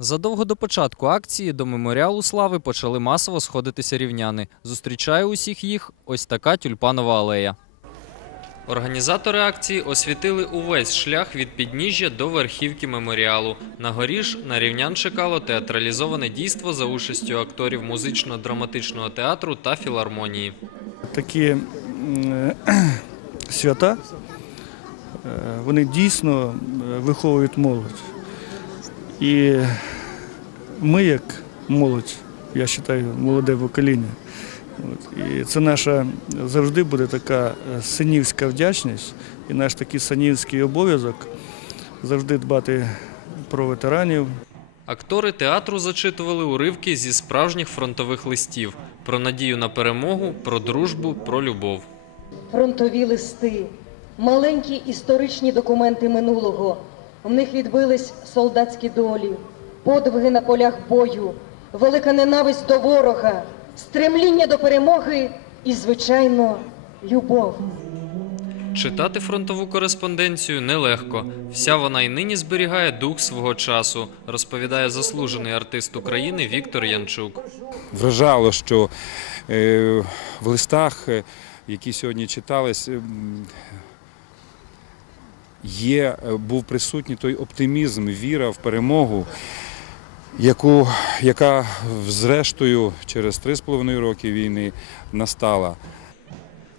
Задовго до початку акції до меморіалу слави почали масово сходитися рівняни. Зустрічає усіх їх ось така тюльпанова алея. Організатори акції освітили увесь шлях від підніжжя до верхівки меморіалу. На горі ж на рівнян чекало театралізоване дійство за участю акторів музично-драматичного театру та філармонії. такі свята, е, вони дійсно е, виховують молодь. І ми, як молодь, я вважаю, молоде покоління. І це наша завжди буде така е, синівська вдячність і наш такий синівський обов'язок завжди дбати про ветеранів, Актори театру зачитували уривки зі справжніх фронтових листів про надію на перемогу, про дружбу, про любов. фронтові листи, маленькі історичні документи минулого. В них відбились солдатські долі, подвиги на полях бою, велика ненависть до ворога, стремління до перемоги і, звичайно, любов. Читати фронтову кореспонденцію нелегко. Вся вона й нині зберігає дух свого часу, розповідає заслужений артист України Віктор Янчук. вражало, що е, в листах, е, які сьогодні читались, ем, є, е, був присутній той оптимізм, віра в перемогу, яку, яка зрештою через 3,5 роки війни настала.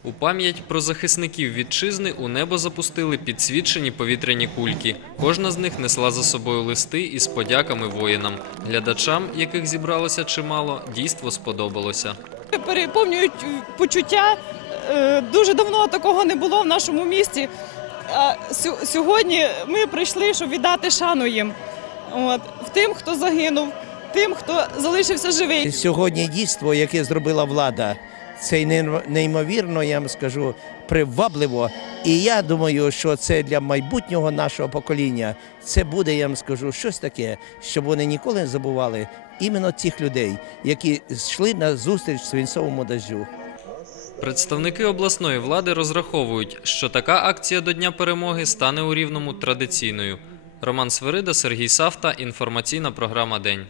У пам'ять про захисників вітчизни у небо запустили підсвічені повітряні кульки. Кожна з них несла за собою листи із подяками воїнам. Глядачам, яких зібралося чимало, дійство сподобалося. переповнюють почуття. Е, Дуже давно такого не було в нашому місті. Сьогодні ми прийшли, щоб віддати шану їм. От, тим, хто загинув, тим, хто залишився живий. Сьогодні дійство, яке зробила влада, це неймовірно, я вам скажу, привабливо. І я думаю, що це для майбутнього нашого покоління. Це буде, я вам скажу, щось таке, щоб вони ніколи не забували іменно тих людей, які йшли на зустріч свинцовому дождю. Представники обласної влади розраховують, що така акція до Дня перемоги стане у рівному традиційною. Роман Свирида, Сергій Савта. Інформаційна програма День.